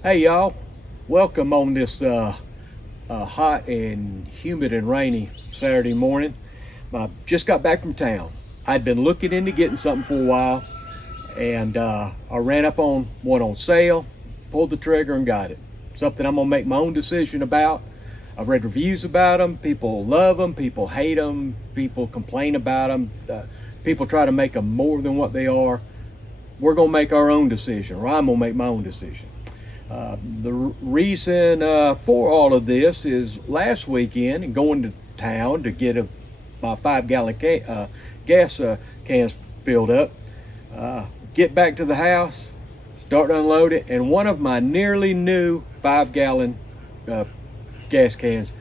Hey y'all, welcome on this hot and humid and rainy Saturday morning. I just got back from town. I'd been looking into getting something for a while, and I ran up on one on sale, pulled the trigger and got it. Something I'm gonna make my own decision about. I've read reviews about them. People love them, people hate them, people complain about them, people try to make them more than what they are. We're gonna make our own decision, or I'm gonna make my own decision. The reason for all of this is last weekend and going to town to get my 5-gallon gas cans filled up. Get back to the house, start to unload it, and one of my nearly new 5-gallon gas cans,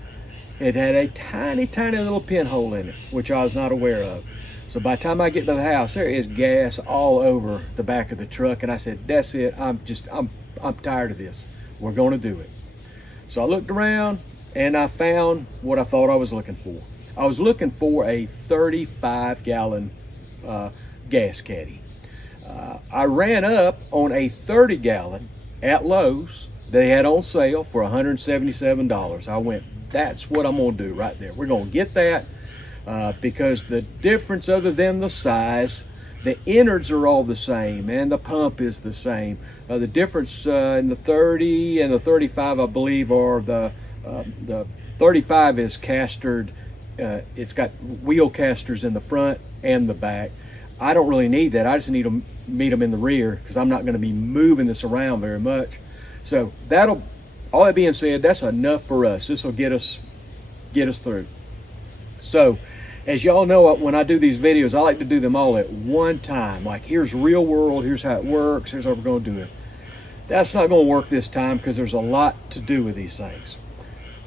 it had a tiny little pinhole in it, which I was not aware of. So by the time I get to the house, there is gas all over the back of the truck, and I said, that's it, I'm tired of this. We're gonna do it. So I looked around and I found what I thought I was looking for. I was looking for a 35-gallon gas caddy. I ran up on a 30-gallon at Lowe's. They had on sale for $177. I went, that's what I'm gonna do right there. We're gonna get that because the difference, other than the size, the innards are all the same and the pump is the same. The difference in the 30 and the 35, I believe, are the 35 is castered. It's got wheel casters in the front and the back. I don't really need that. I just need to meet them in the rear because I'm not going to be moving this around very much. So all that being said, that's enough for us. This will get us through. So as y'all know, when I do these videos, I like to do them all at one time. Like, here's real world, here's how it works, here's how we're going to do it. That's not going to work this time because there's a lot to do with these things.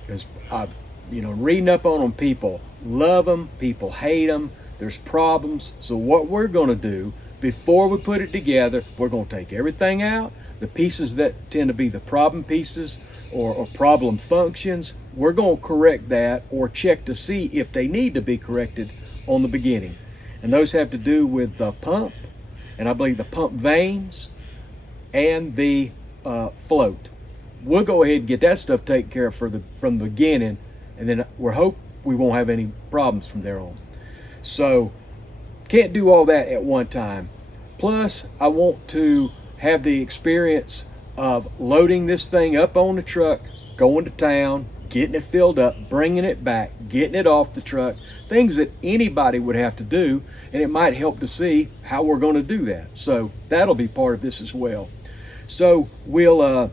Because I've, reading up on them, people love them, people hate them, there's problems. So what we're going to do, before we put it together, we're going to take everything out, the pieces that tend to be the problem pieces or problem functions. We're going to correct that or check to see if they need to be corrected on the beginning. And those have to do with the pump, and I believe the pump vanes and the float. We'll go ahead and get that stuff taken care of from the beginning, and then we hope we won't have any problems from there on. So can't do all that at one time. Plus, I want to have the experience of loading this thing up on the truck, going to town, getting it filled up, bringing it back, getting it off the truck, things that anybody would have to do, and it might help to see how we're going to do that. So that'll be part of this as well. So we'll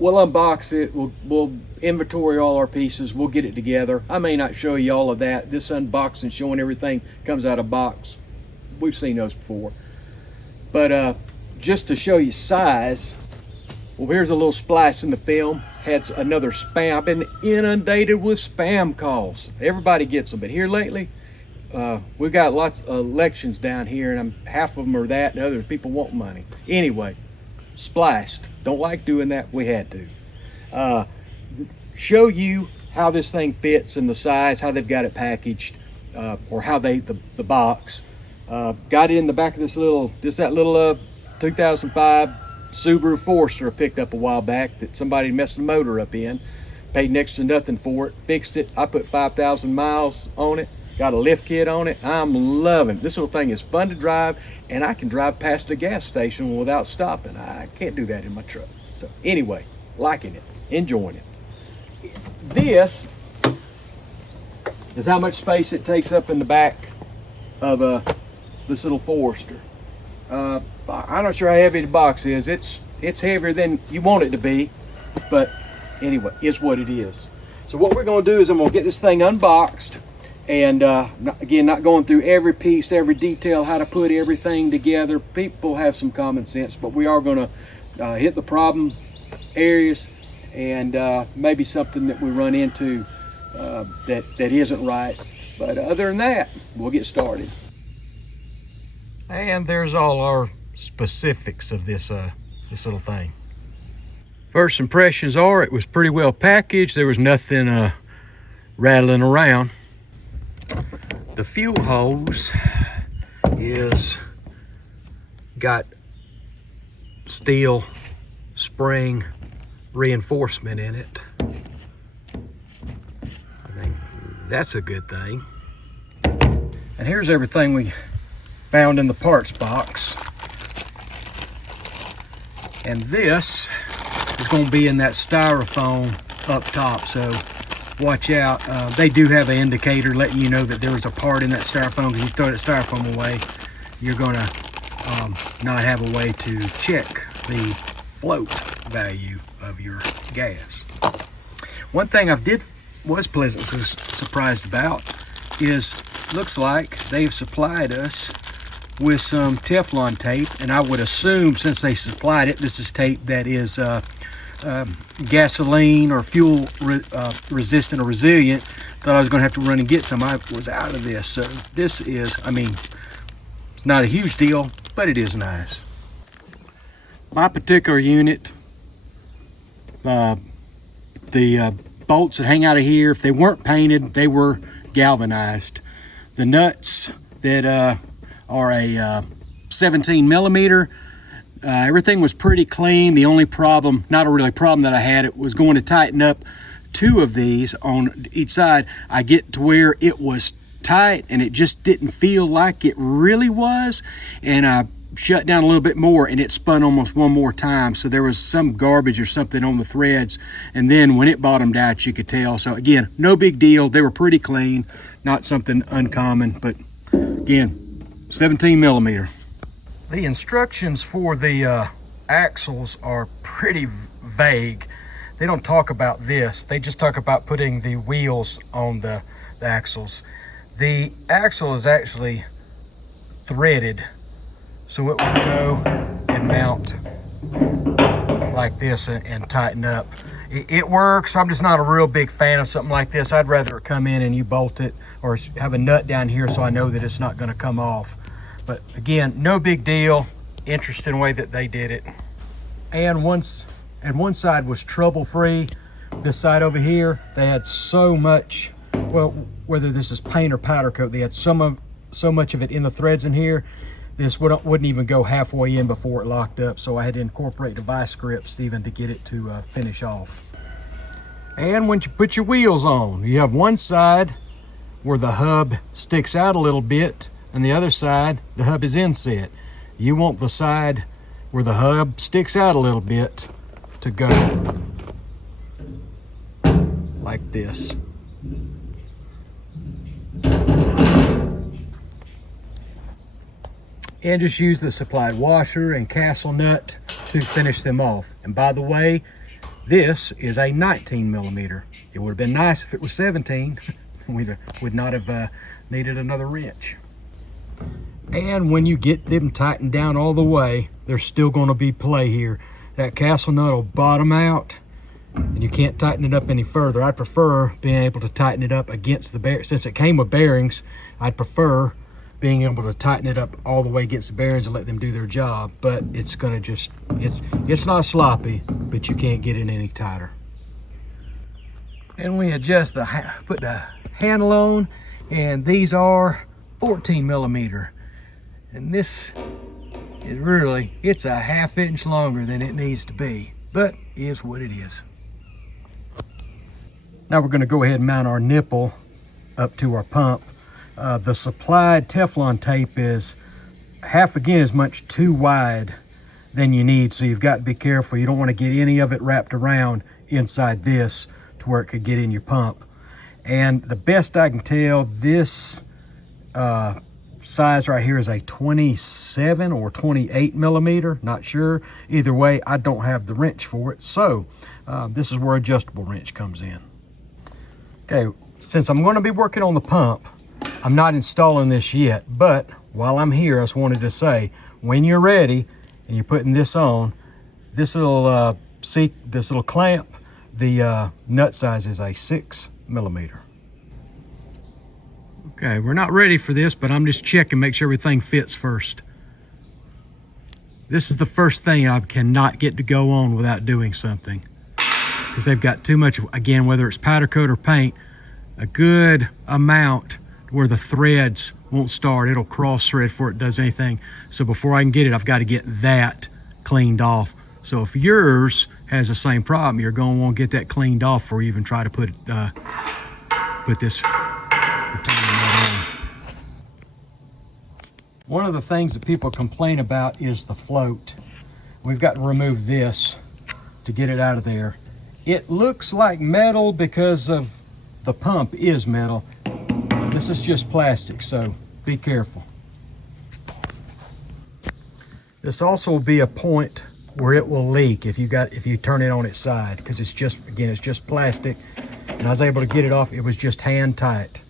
unbox it, we'll inventory all our pieces, we'll get it together. I may not show you all of that. This unboxing showing everything comes out of box, we've seen those before. But just to show you size, well, here's a little splice in the film. Had another spam. I've been inundated with spam calls. Everybody gets them, but here lately, we've got lots of elections down here, and half of them are that, and others people want money. Anyway, spliced. Don't like doing that. We had to. Show you how this thing fits and the size, how they've got it packaged, or how the box. Got it in the back of that little 2005 Subaru Forester I picked up a while back that somebody messed the motor up in. Paid next to nothing for it, fixed it. I put 5,000 miles on it, got a lift kit on it. I'm loving it. This little thing is fun to drive, and I can drive past a gas station without stopping. I can't do that in my truck. So anyway, liking it, enjoying it. This is how much space it takes up in the back of this little Forester. I'm not sure how heavy the box is. It's heavier than you want it to be, but anyway, it's what it is. So what we're going to do is I'm going to get this thing unboxed, and again, not going through every piece, every detail, how to put everything together. People have some common sense, but we are going to hit the problem areas and maybe something that we run into that isn't right. But other than that, we'll get started. And there's all our specifics of this little thing. First impressions are it was pretty well packaged. There was nothing rattling around. The fuel hose is got steel spring reinforcement in it. I think that's a good thing. And here's everything we found in the parts box. And this is going to be in that styrofoam up top, so watch out. They do have an indicator letting you know that there is a part in that styrofoam. Because you throw that styrofoam away, you're going to not have a way to check the float value of your gas. One thing I was pleasantly surprised about is looks like they've supplied us with some Teflon tape, and I would assume since they supplied it, this is tape that is gasoline or fuel resistant or resilient. Thought I was going to have to run and get some. I was out of this, so this is, I mean, it's not a huge deal, but it is nice. My particular unit, the bolts that hang out of here, if they weren't painted, they were galvanized. The nuts that are a 17 millimeter, everything was pretty clean. The only problem, not a really problem that I had, it was going to tighten up two of these on each side. I get to where it was tight and it just didn't feel like it really was, and I shut down a little bit more and it spun almost one more time, so there was some garbage or something on the threads, and then when it bottomed out you could tell. So again, no big deal, they were pretty clean, not something uncommon, but again, 17 millimeter. The instructions for the axles are pretty vague. They don't talk about this, they just talk about putting the wheels on the axles. The axle is actually threaded, so it will go and mount like this and tighten up. It works. I'm just not a real big fan of something like this. I'd rather come in and you bolt it or have a nut down here so I know that it's not going to come off. But again, no big deal. Interesting way that they did it. And one side was trouble-free. This side over here, they had so much, well, whether this is paint or powder coat, they had so much of it in the threads in here. This wouldn't even go halfway in before it locked up, so I had to incorporate the vice grips even to get it to finish off. And when you put your wheels on, you have one side where the hub sticks out a little bit, and the other side, the hub is inset. You want the side where the hub sticks out a little bit to go like this. And just use the supplied washer and castle nut to finish them off. And by the way, this is a 19 millimeter. It would have been nice if it was 17. We would not have needed another wrench. And when you get them tightened down all the way, there's still going to be play here. That castle nut will bottom out and you can't tighten it up any further. I'd prefer being able to tighten it up against the bear. Since it came with bearings, I'd prefer being able to tighten it up all the way against the bearings and let them do their job. But it's gonna just, it's not sloppy, but you can't get it any tighter. And we adjust put the handle on, and these are 14 millimeter. And this is really, it's a ½ inch longer than it needs to be, but is what it is. Now we're gonna go ahead and mount our nipple up to our pump. The supplied Teflon tape is again as much too wide than you need, so you've got to be careful. You don't want to get any of it wrapped around inside this to where it could get in your pump. And the best I can tell, this size right here is a 27 or 28 millimeter, not sure. Either way, I don't have the wrench for it, so this is where adjustable wrench comes in. Okay, since I'm going to be working on the pump, I'm not installing this yet, but while I'm here, I just wanted to say, when you're ready and you're putting this on, this little clamp, the nut size is a 6 millimeter. Okay, we're not ready for this, but I'm just checking, make sure everything fits first. This is the first thing I cannot get to go on without doing something, because they've got too much, again, whether it's powder coat or paint, a good amount where the threads won't start. It'll cross thread before it does anything. So before I can get it, I've got to get that cleaned off So if yours has the same problem, you're going to want to get that cleaned off before you even try to put this retaining nut on. One of the things that people complain about is the float. We've got to remove this to get it out of there. It looks like metal because of the pump is metal. This is just plastic, so be careful. This also will be a point where it will leak if you turn it on its side, because it's just plastic. And I was able to get it off. It was just hand tight.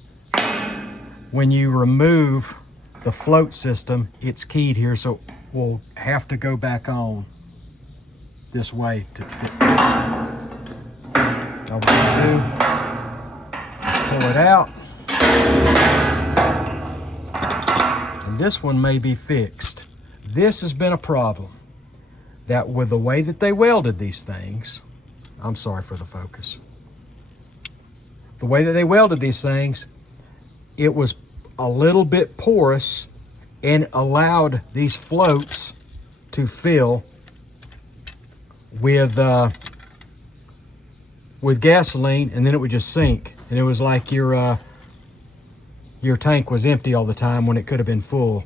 When you remove the float system, it's keyed here, so we'll have to go back on this way to fit. All we're gonna do is pull it out. And this one may be fixed. This has been a problem. That with the way that they welded these things, I'm sorry for the focus. The way that they welded these things, it was a little bit porous and allowed these floats to fill with gasoline, and then it would just sink. And it was like your tank was empty all the time when it could have been full.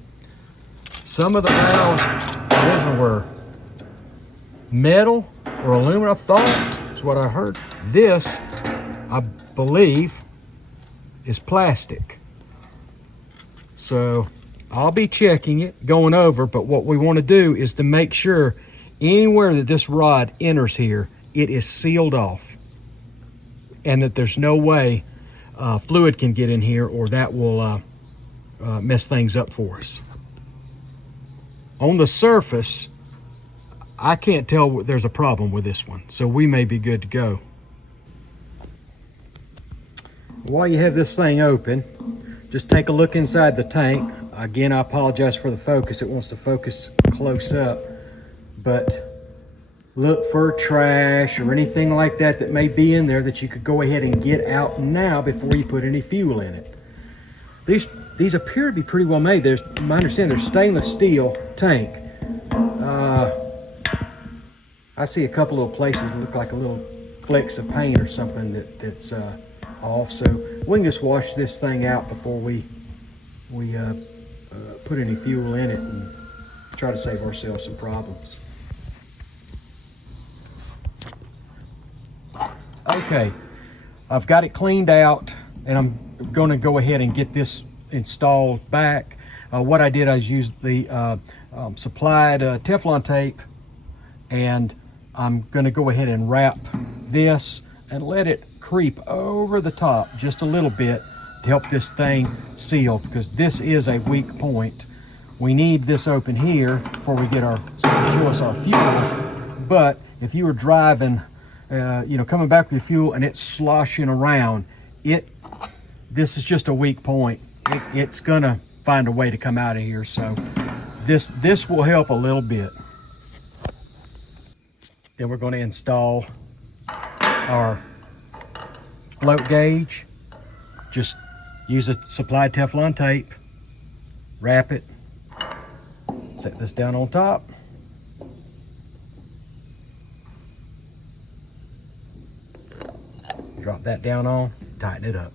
Some of the valves originally were metal or aluminum, I thought, is what I heard. This, I believe, is plastic. So I'll be checking it, going over, but what we want to do is to make sure anywhere that this rod enters here, it is sealed off, and that there's no way fluid can get in here, or that will mess things up for us. On the surface, I can't tell there's a problem with this one, so we may be good to go. While you have this thing open, just take a look inside the tank. Again, I apologize for the focus. It wants to focus close up, but look for trash or anything like that that may be in there that you could go ahead and get out now before you put any fuel in it. These appear to be pretty well made. There's, my understanding, they're stainless steel tank. I see a couple of places that look like a little flecks of paint or something that's off. So we can just wash this thing out before we put any fuel in it and try to save ourselves some problems. Okay, I've got it cleaned out, and I'm going to go ahead and get this installed back. What I did, I used the supplied Teflon tape, and I'm going to go ahead and wrap this and let it creep over the top just a little bit to help this thing seal, because this is a weak point. We need this open here before we get show us our fuel. But if you were driving, coming back with your fuel and it's sloshing around, this is just a weak point. It's gonna find a way to come out of here. So this will help a little bit. Then we're going to install our float gauge. Just use a supplied Teflon tape, wrap it, set this down on top. Drop that down on, tighten it up.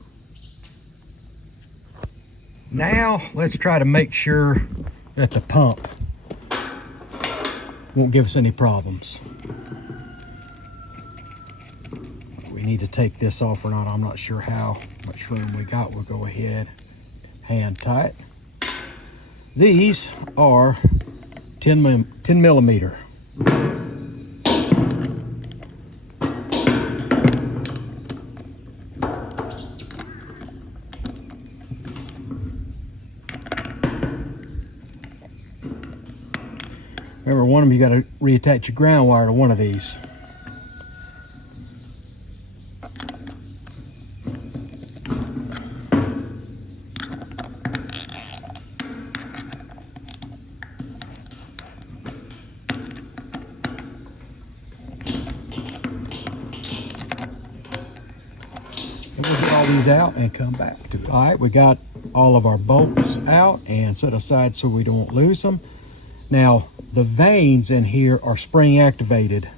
Now let's try to make sure that the pump won't give us any problems. We need to take this off or not. I'm not sure how much room we got. We'll go ahead, hand tight. These are 10 millimeter. Remember, one of them, you got to reattach your ground wire to one of these. And we'll get all these out and come back to it. All right, we got all of our bolts out and set aside so we don't lose them. Now, the veins in here are spring activated.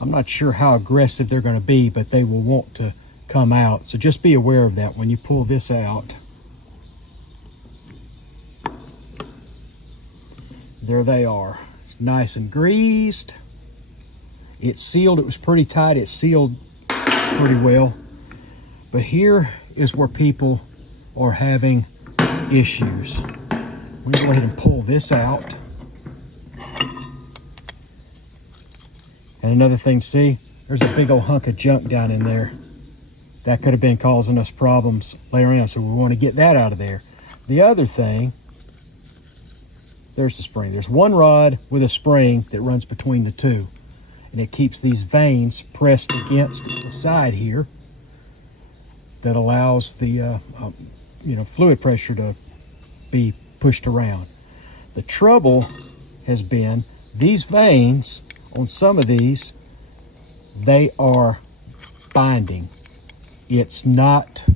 I'm not sure how aggressive they're going to be, but they will want to come out. So just be aware of that when you pull this out. There they are. It's nice and greased. It's sealed. It was pretty tight. It's sealed pretty well. But here is where people are having issues. We're going to go ahead and pull this out. And another thing, see, there's a big old hunk of junk down in there. That could have been causing us problems later on, so we want to get that out of there. The other thing, there's the spring. There's one rod with a spring that runs between the two, and it keeps these veins pressed against the side here that allows the fluid pressure to be pushed around. The trouble has been these veins on some of these, they are binding. It's not,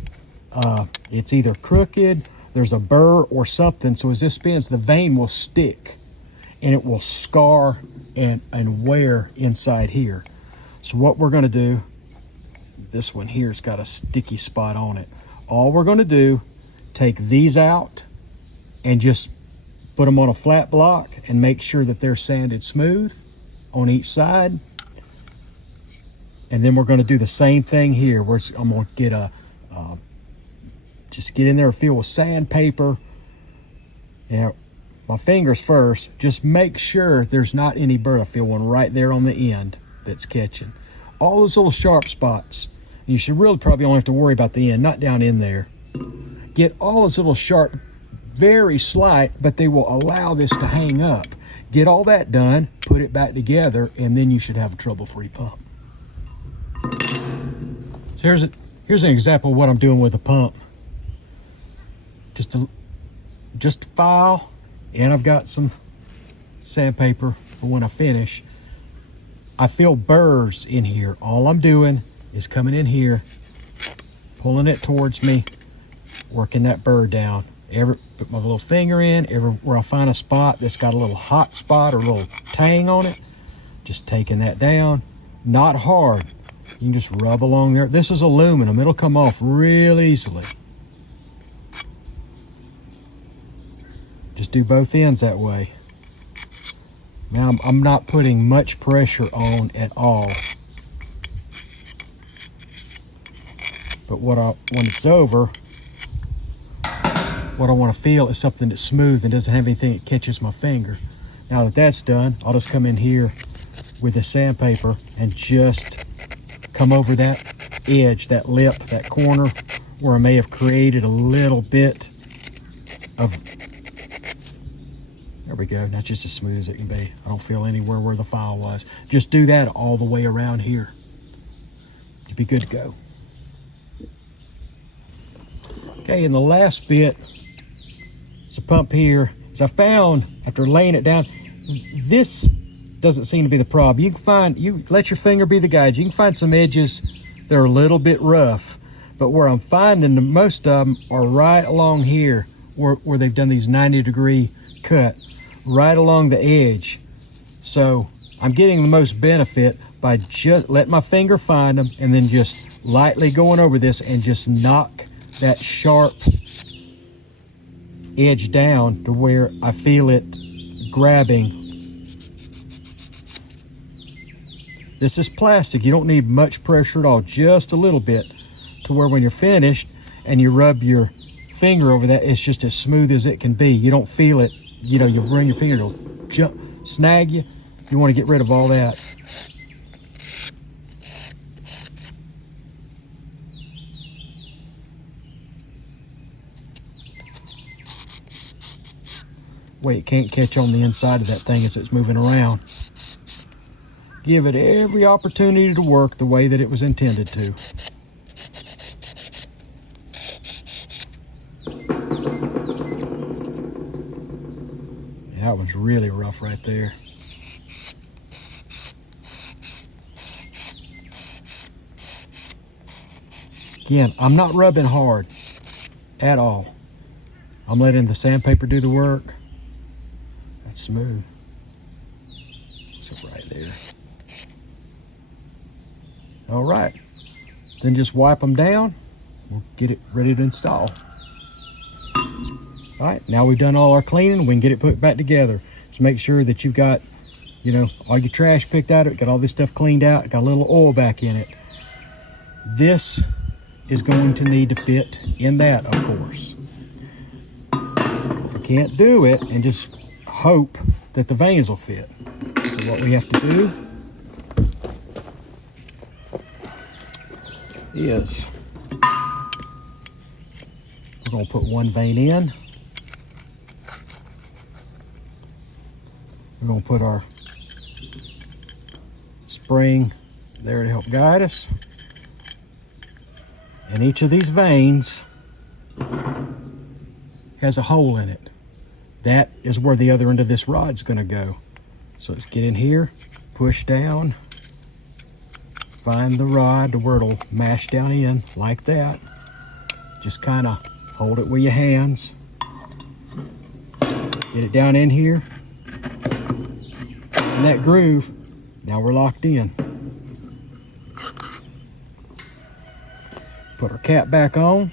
it's either crooked, there's a burr or something, so as this spins, the vein will stick and it will scar and wear inside here. So what we're going to do, this one here's got a sticky spot on it. All we're going to do, take these out and just put them on a flat block and make sure that they're sanded smooth on each side. And then we're going to do the same thing here. I'm going to get just get in there and fill with sandpaper. Now, my fingers first. Just make sure there's not any burr. I feel one right there on the end that's catching. All those little sharp spots. You should really probably only have to worry about the end, not down in there. Get all those little sharp, very slight, but they will allow this to hang up. Get all that done, put it back together, and then you should have a trouble-free pump. So here's an example of what I'm doing with a pump. Just file, and I've got some sandpaper for when I finish. I feel burrs in here. All I'm doing is coming in here, pulling it towards me, working that burr down. Put my little finger in, where I find a spot that's got a little hot spot or a little tang on it, just taking that down. Not hard. You can just rub along there. This is aluminum. It'll come off real easily. Just do both ends that way. Now I'm not putting much pressure on at all. But when it's over, what I want to feel is something that's smooth and doesn't have anything that catches my finger. Now that that's done, I'll just come in here with the sandpaper and just come over that edge, that lip, that corner where I may have created a little bit of, there we go, not just as smooth as it can be. I don't feel anywhere where the file was. Just do that all the way around here. You'll be good to go. Okay, and the last bit is a pump here. As I found after laying it down, this doesn't seem to be the problem. You let your finger be the guide. You can find some edges that are a little bit rough, but where I'm finding the most of them are right along here where they've done these 90-degree cut right along the edge. So I'm getting the most benefit by just letting my finger find them and then just lightly going over this and just knock that sharp edge down to where I feel it grabbing. This is plastic. You don't need much pressure at all, just a little bit, to where when you're finished and you rub your finger over that, it's just as smooth as it can be. You don't feel it, you bring your finger, it'll snag you. You want to get rid of all that. Way it can't catch on the inside of that thing as it's moving around. Give it every opportunity to work the way that it was intended to. Yeah, that one's really rough right there. Again, I'm not rubbing hard at all. I'm letting the sandpaper do the work. That's smooth. right there. All right, then just wipe them down. We'll get it ready to install. All right, now we've done all our cleaning, we can get it put back together. So make sure that you've got, you know, all your trash picked out of it, got all this stuff cleaned out, got a little oil back in it. This is going to need to fit in that, of course. You can't do it and just hope that the vanes will fit. So what we have to do is we're going to put one vane in. We're going to put our spring there to help guide us. And each of these vanes has a hole in it. That is where the other end of this rod's going to go. So let's get in here, push down, find the rod to where it'll mash down in like that. Just kind of hold it with your hands. Get it down in here. In that groove, now we're locked in. Put our cap back on.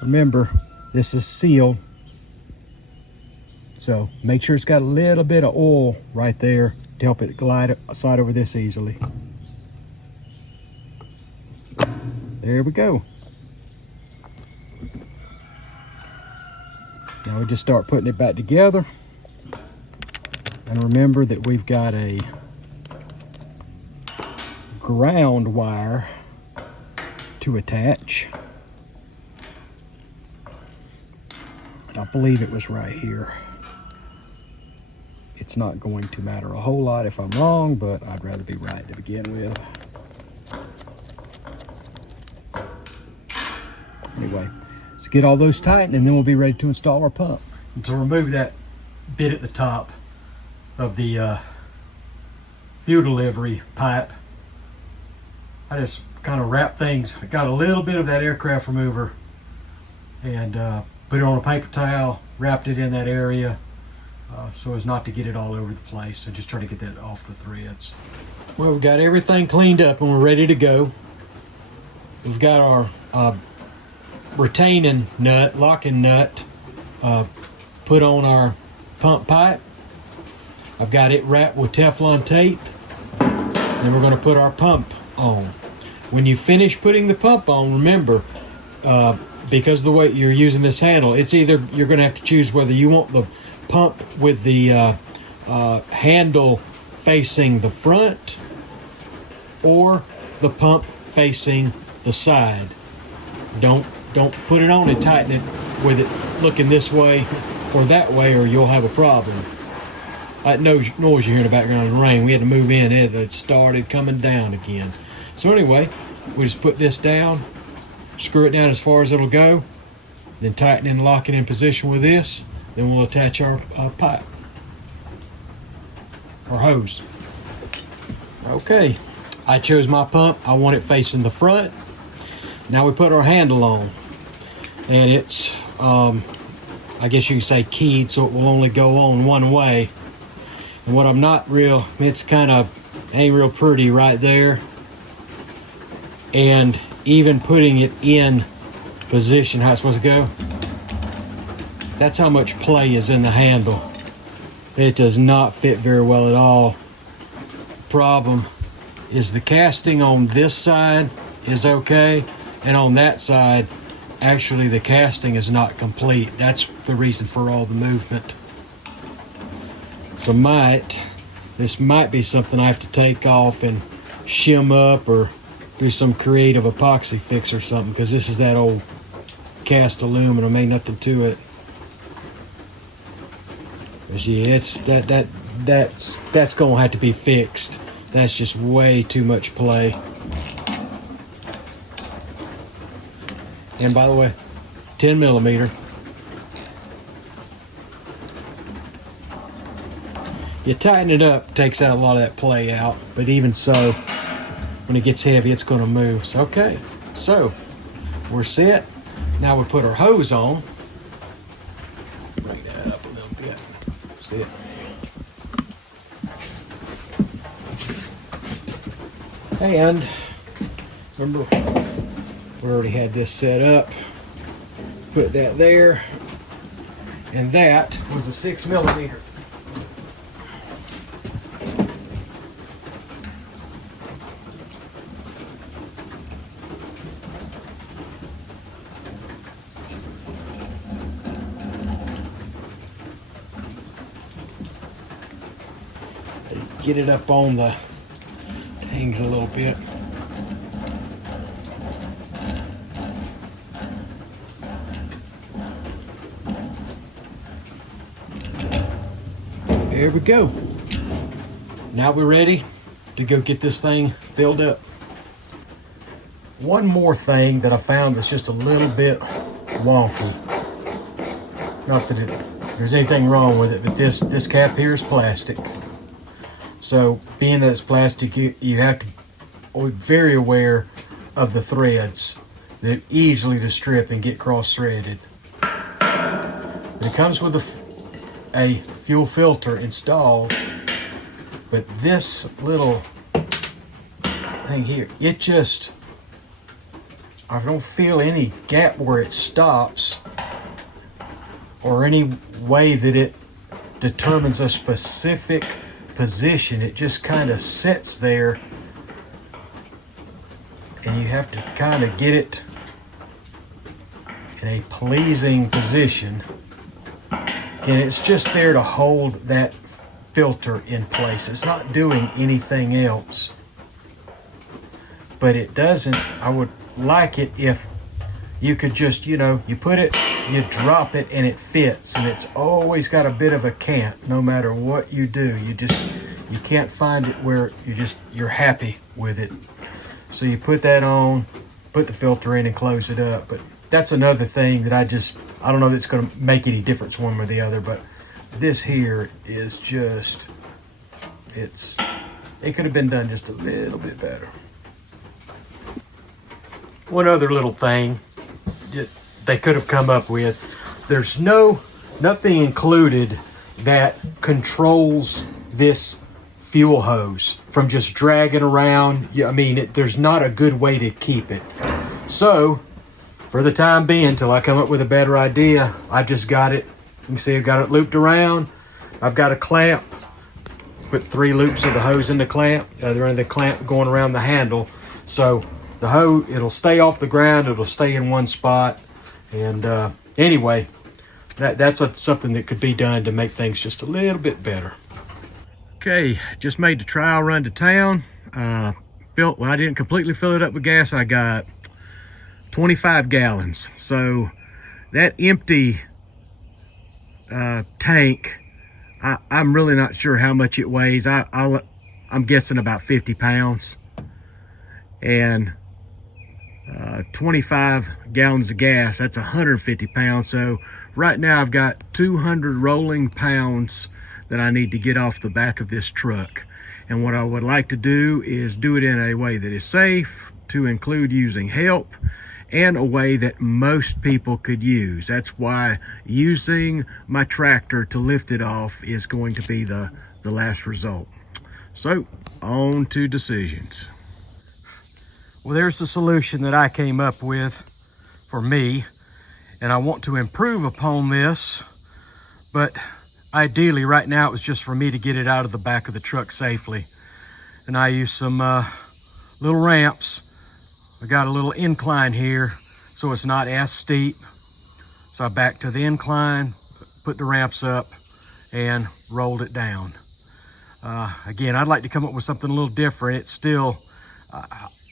Remember, this is sealed, so make sure it's got a little bit of oil right there to help it glide slide over this easily. There we go. Now we just start putting it back together. And remember that we've got a ground wire to attach. I believe it was right here. It's not going to matter a whole lot if I'm wrong, but I'd rather be right to begin with. Anyway, let's get all those tightened and then we'll be ready to install our pump. And to remove that bit at the top of the fuel delivery pipe, I just kind of wrap things. I got a little bit of that aircraft remover and put it on a paper towel, wrapped it in that area so as not to get it all over the place. So just try to get that off the threads. Well, we've got everything cleaned up and we're ready to go. We've got our retaining nut, locking nut, put on our pump pipe. I've got it wrapped with Teflon tape. Then we're going to put our pump on. When you finish putting the pump on, remember, because of the way you're using this handle, it's either you're going to have to choose whether you want the pump with the handle facing the front or the pump facing the side. Don't put it on and tighten it with it looking this way or that way, or you'll have a problem. That noise you hear in the background of the rain, we had to move in. It had started coming down again. So anyway, we just put this down, screw it down as far as it'll go, then tighten and lock it in position with this. Then we'll attach our pipe or hose. Okay, I chose my pump. I want it facing the front. Now we put our handle on, and it's I guess you can say keyed, so it will only go on one way. And what I'm not real, it's kind of ain't real pretty right there. And even putting it in position how it's supposed to go, that's how much play is in the handle. It does not fit very well at all. Problem is the casting on this side is okay, and on that side, actually the casting is not complete. That's the reason for all the movement. So this might be something I have to take off and shim up or do some creative epoxy fix or something, because this is that old cast aluminum, ain't nothing to it. But yeah, it's that's gonna have to be fixed. That's just way too much play. And by the way, 10 millimeter. You tighten it up, takes out a lot of that play out, but even so, when it gets heavy, it's gonna move. So, okay, so we're set. Now we put our hose on. Bring that up a little bit. it. And remember, we already had this set up. Put that there. And that was a 6mm. Get it up on the things a little bit. There we go. Now we're ready to go get this thing filled up. One more thing that I found that's just a little bit wonky. Not that there's anything wrong with it, but this cap here is plastic. So being that it's plastic, you have to be very aware of the threads. They're easily to strip and get cross-threaded. But it comes with a fuel filter installed, but this little thing here, I don't feel any gap where it stops or any way that it determines a specific position. It just kind of sits there, and you have to kind of get it in a pleasing position, and it's just there to hold that filter in place. It's not doing anything else, but it doesn't. I would like it if you could just, you put it, you drop it, and it fits, and it's always got a bit of a cant no matter what you do. You can't find it where you're happy with it. So you put that on, put the filter in, and close it up. But that's another thing that I don't know that's going to make any difference one way or the other, but this here is just, it could have been done just a little bit better. One other little thing they could have come up with, there's nothing included that controls this fuel hose from just dragging around. There's not a good way to keep it. So for the time being, till I come up with a better idea, I just got it. You can see I've got it looped around. I've got a clamp. Put 3 loops of the hose in the clamp. The other end of the clamp going around the handle. So the hose, it'll stay off the ground. It'll stay in one spot. And anyway, that's something that could be done to make things just a little bit better. Okay, just made the trial run to town. I didn't completely fill it up with gas. I got 25 gallons. So that empty tank, I'm really not sure how much it weighs. I'm guessing about 50 pounds. And 25 gallons of gas, that's 150 pounds. So right now I've got 200 rolling pounds that I need to get off the back of this truck. And what I would like to do is do it in a way that is safe, to include using help, and a way that most people could use. That's why using my tractor to lift it off is going to be the last result. So on to decisions. Well, there's the solution that I came up with for me, and I want to improve upon this, but ideally right now it was just for me to get it out of the back of the truck safely. And I used some little ramps. I got a little incline here so it's not as steep. So I backed to the incline, put the ramps up, and rolled it down. Again, I'd like to come up with something a little different. It's still,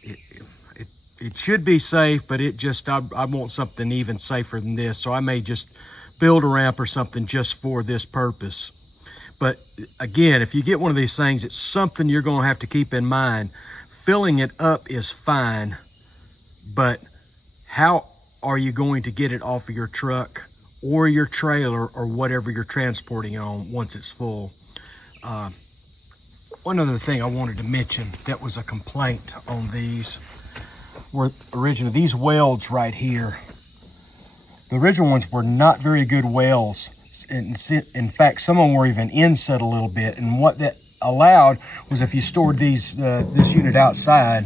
it should be safe, but I want something even safer than this. So I may just build a ramp or something just for this purpose. But again, if you get one of these things, it's something you're going to have to keep in mind. Filling it up is fine, but how are you going to get it off of your truck or your trailer or whatever you're transporting it on once it's full? One other thing I wanted to mention that was a complaint on these were originally these welds right here. The original ones were not very good welds, In fact, some of them were even inset a little bit. And what that allowed was if you stored this unit outside,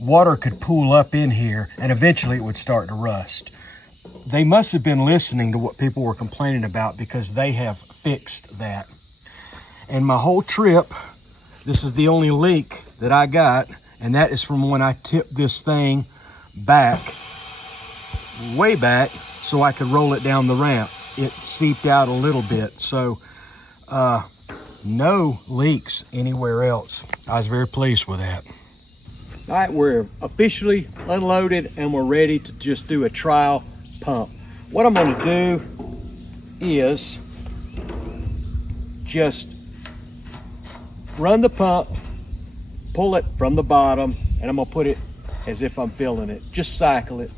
water could pool up in here and eventually it would start to rust. They must have been listening to what people were complaining about, because they have fixed that. And my whole trip, this is the only leak that I got, and that is from when I tipped this thing back, way back, so I could roll it down the ramp. It seeped out a little bit, so no leaks anywhere else. I was very pleased with that. All right, we're officially unloaded and we're ready to just do a trial pump. What I'm going to do is just run the pump, pull it from the bottom, and I'm going to put it as if I'm filling it. Just cycle it.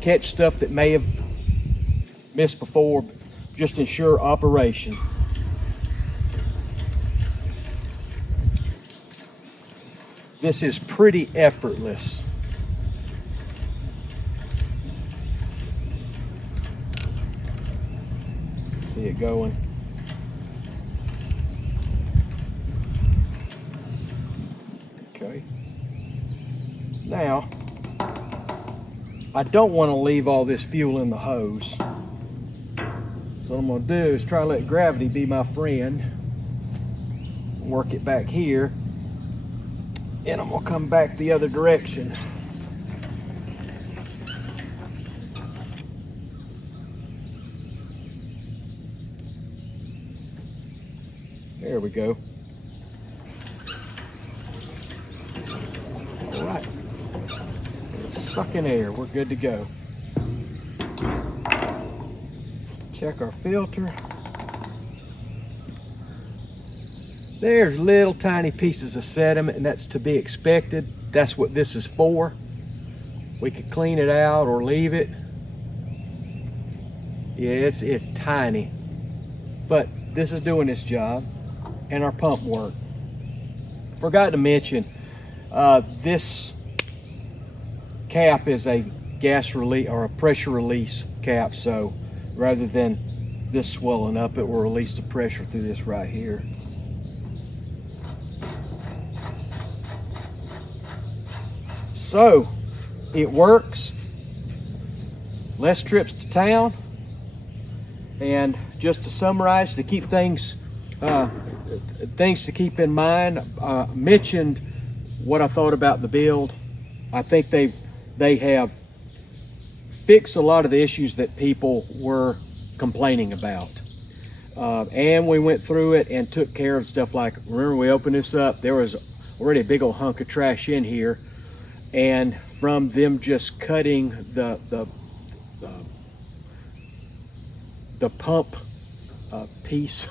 Catch stuff that may have missed before, just ensure operation. This is pretty effortless. See it going. Okay. Now, I don't want to leave all this fuel in the hose. So what I'm going to do is try to let gravity be my friend. Work it back here. And I'm going to come back the other direction. There we go. All right. Sucking air. We're good to go. Check our filter. There's little tiny pieces of sediment, and that's to be expected. That's what this is for. We could clean it out or leave it. Yeah, it's tiny, but this is doing its job, and our pump worked. Forgot to mention, this cap is a gas release or a pressure release cap, so rather than this swelling up, it will release the pressure through this right here. So it works. Less trips to town. And just to summarize, to keep things to keep in mind, mentioned what I thought about the build. I think they have fixed a lot of the issues that people were complaining about. And we went through it and took care of stuff like, remember we opened this up, there was already a big old hunk of trash in here. And from them just cutting the pump piece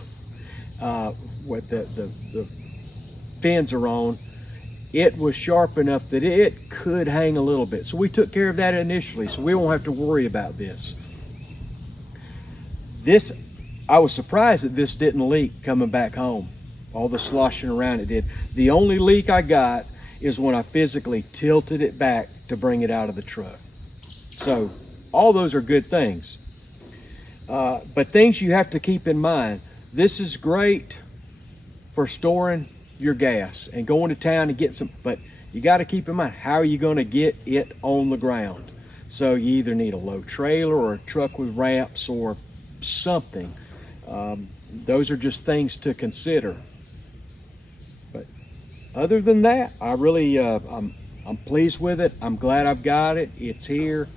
what the fins are on, it was sharp enough that it could hang a little bit. So we took care of that initially, so we won't have to worry about this. I was surprised that this didn't leak coming back home. All the sloshing around it did. The only leak I got is when I physically tilted it back to bring it out of the truck. So all those are good things. But things you have to keep in mind. This is great for storing your gas and going to town and getting some, but you got to keep in mind, how are you going to get it on the ground? So you either need a low trailer or a truck with ramps or something. Those are just things to consider. But other than that, I really, I'm pleased with it. I'm glad I've got it. It's here,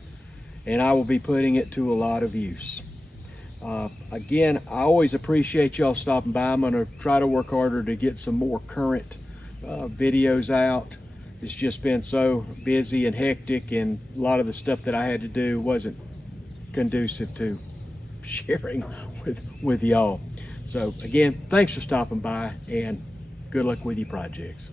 and I will be putting it to a lot of use. Again, I always appreciate y'all stopping by. I'm going to try to work harder to get some more current videos out. It's just been so busy and hectic, and a lot of the stuff that I had to do wasn't conducive to sharing with y'all. So again, thanks for stopping by, and good luck with your projects.